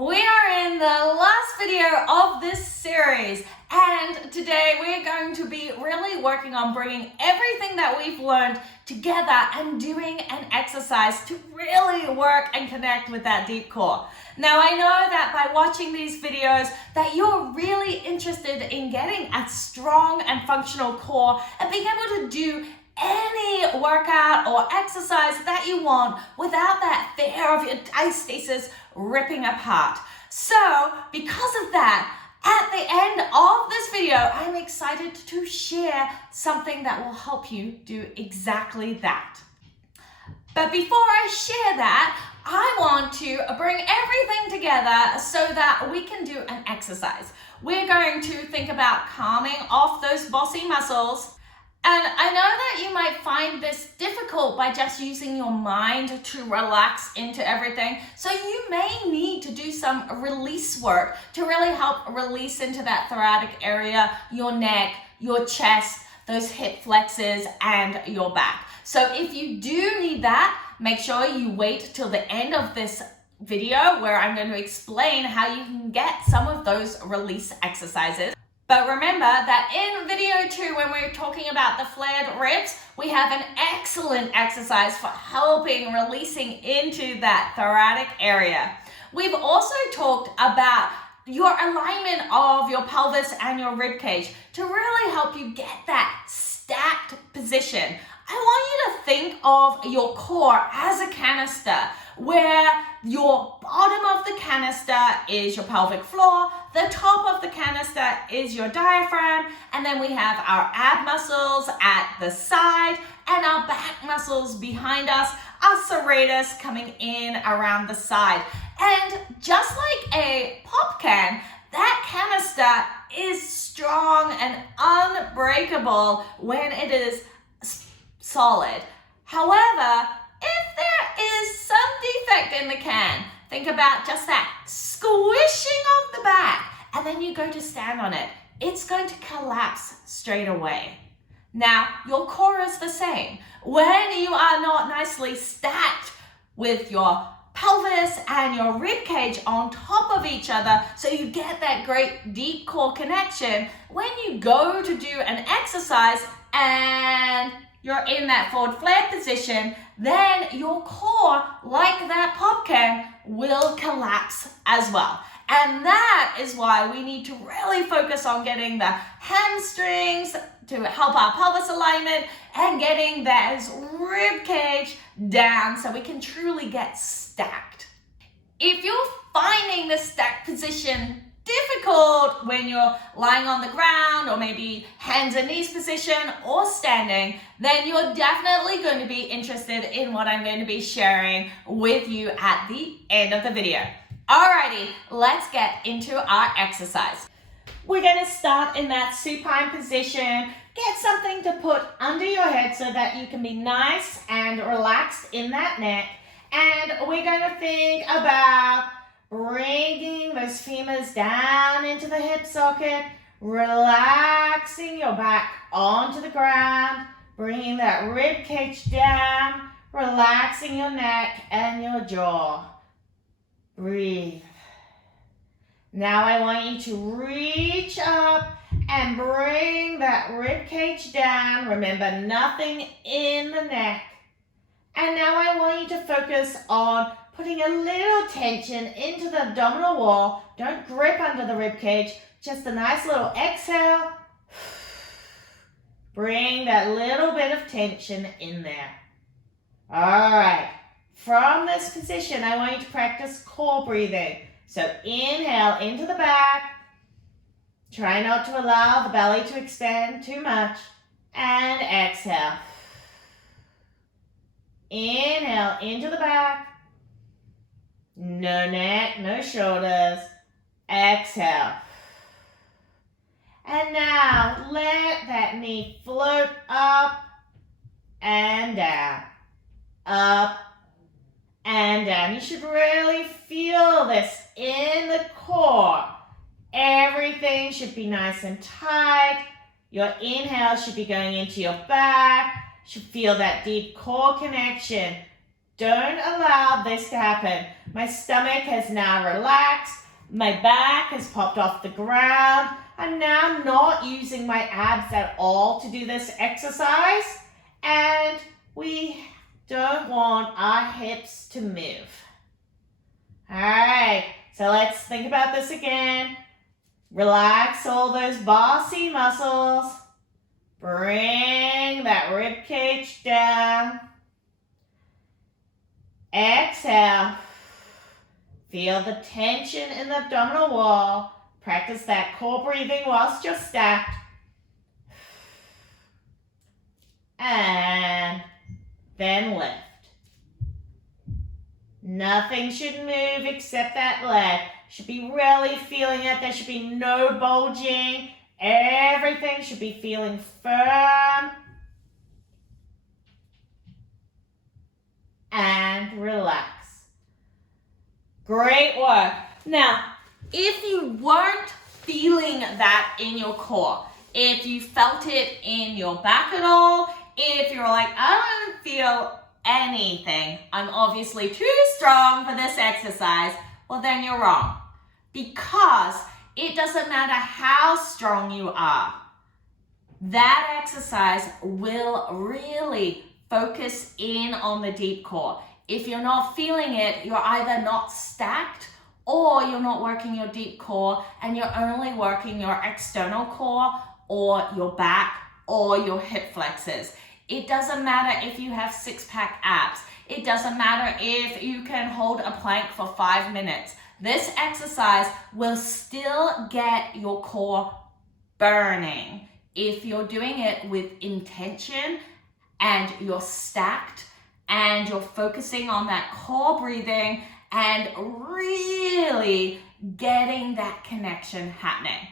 We are in the last video of this series, and today we're going to be really working on bringing everything that we've learned together and doing an exercise to really work and connect with that deep core. Now, I know that by watching these videos that you're really interested in getting a strong and functional core and being able to do any workout or exercise that you want without that fear of your diastasis ripping apart. So, because of that, at the end of this video, I'm excited to share something that will help you do exactly that. But before I share that, I want to bring everything together so that we can do an exercise. We're going to think about calming off those bossy muscles. And I know that you might find this difficult by just using your mind to relax into everything. So you may need to do some release work to really help release into that thoracic area, your neck, your chest, those hip flexors, and your back. So if you do need that, make sure you wait till the end of this video where I'm going to explain how you can get some of those release exercises. But remember that in video 2, when we're talking about the flared ribs, we have an excellent exercise for helping releasing into that thoracic area. We've also talked about your alignment of your pelvis and your rib cage to really help you get that stacked position. I want you to think of your core as a canister where your bottom of the canister is your pelvic floor, the top of the canister is your diaphragm, and then we have our ab muscles at the side and our back muscles behind us, our serratus coming in around the side. And just like a pop can, that canister is strong and unbreakable when it is solid. However, if there is some defect in the can, think about just that squishing of the back, and then you go to stand on it. It's going to collapse straight away. Now, your core is the same. When you are not nicely stacked with your pelvis and your rib cage on top of each other, so you get that great deep core connection, when you go to do an exercise and you're in that forward flare position, then your core, like that pop can, will collapse as well. And that is why we need to really focus on getting the hamstrings to help our pelvis alignment and getting that rib cage down so we can truly get stacked. If you're finding the stacked position difficult when you're lying on the ground or maybe hands and knees position or standing, then you're definitely going to be interested in what I'm going to be sharing with you at the end of the video. Alrighty, let's get into our exercise. We're going to start in that supine position. Get something to put under your head so that you can be nice and relaxed in that neck. And we're going to think about bringing those femurs down into the hip socket, relaxing your back onto the ground, bringing that rib cage down, relaxing your neck and your jaw. Breathe. Now I want you to reach up and bring that rib cage down. Remember, nothing in the neck. And now I want you to focus on putting a little tension into the abdominal wall. Don't grip under the rib cage. Just a nice little exhale. Bring that little bit of tension in there. All right. From this position, I want you to practice core breathing. So inhale into the back. Try not to allow the belly to expand too much. And exhale. Inhale into the back. No neck, no shoulders. Exhale. And now let that knee float up and down. Up and down. You should really feel this in the core. Everything should be nice and tight. Your inhale should be going into your back. You should feel that deep core connection. Don't allow this to happen. My stomach has now relaxed. My back has popped off the ground. And now I'm not using my abs at all to do this exercise. And we don't want our hips to move. All right, so let's think about this again. Relax all those bossy muscles. Bring that rib cage down. Exhale. Feel the tension in the abdominal wall. Practice that core breathing whilst you're stacked. And then lift. Nothing should move except that leg. Should be really feeling it. There should be no bulging. Everything should be feeling firm. And relax. Great work. Now, if you weren't feeling that in your core, if you felt it in your back at all, if you're like, I don't feel anything, I'm obviously too strong for this exercise, well then you're wrong. Because it doesn't matter how strong you are, that exercise will really focus in on the deep core. If you're not feeling it, you're either not stacked or you're not working your deep core and you're only working your external core or your back or your hip flexors. It doesn't matter if you have six-pack abs. It doesn't matter if you can hold a plank for 5 minutes. This exercise will still get your core burning if you're doing it with intention and you're stacked and you're focusing on that core breathing and really getting that connection happening.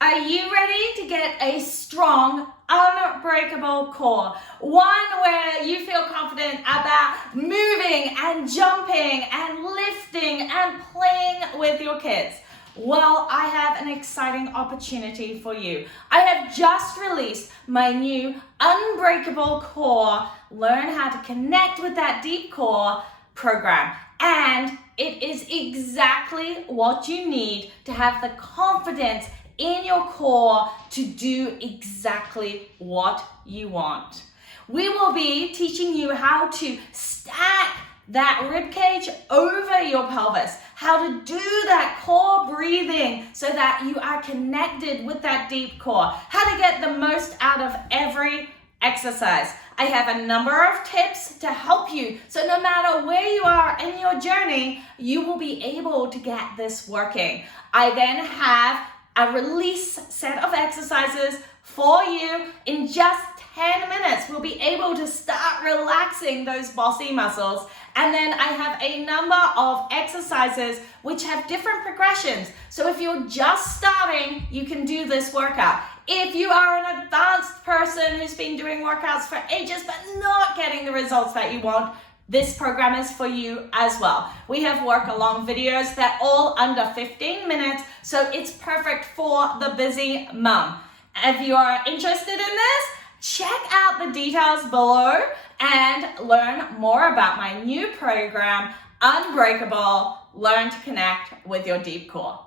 Are you ready to get a strong, unbreakable core? One where you feel confident about moving and jumping and lifting and playing with your kids? Well, I have an exciting opportunity for you. I have just released my new Unbreakable Core, Learn How to Connect with That Deep Core program. And it is exactly what you need to have the confidence in your core to do exactly what you want. We will be teaching you how to stack that rib cage over your pelvis, how to do that core breathing so that you are connected with that deep core, how to get the most out of every exercise. I have a number of tips to help you, so no matter where you are in your journey, you will be able to get this working. I then have a release set of exercises for you. In just 10 minutes, we'll be able to start relaxing those bossy muscles. And then I have a number of exercises which have different progressions. So if you're just starting, you can do this workout. If you are an advanced person who's been doing workouts for ages but not getting the results that you want, this program is for you as well. We have work-along videos that are all under 15 minutes, so it's perfect for the busy mom. If you are interested in this, check out the details below and learn more about my new program, Unbreakable, Learn to Connect with Your Deep Core.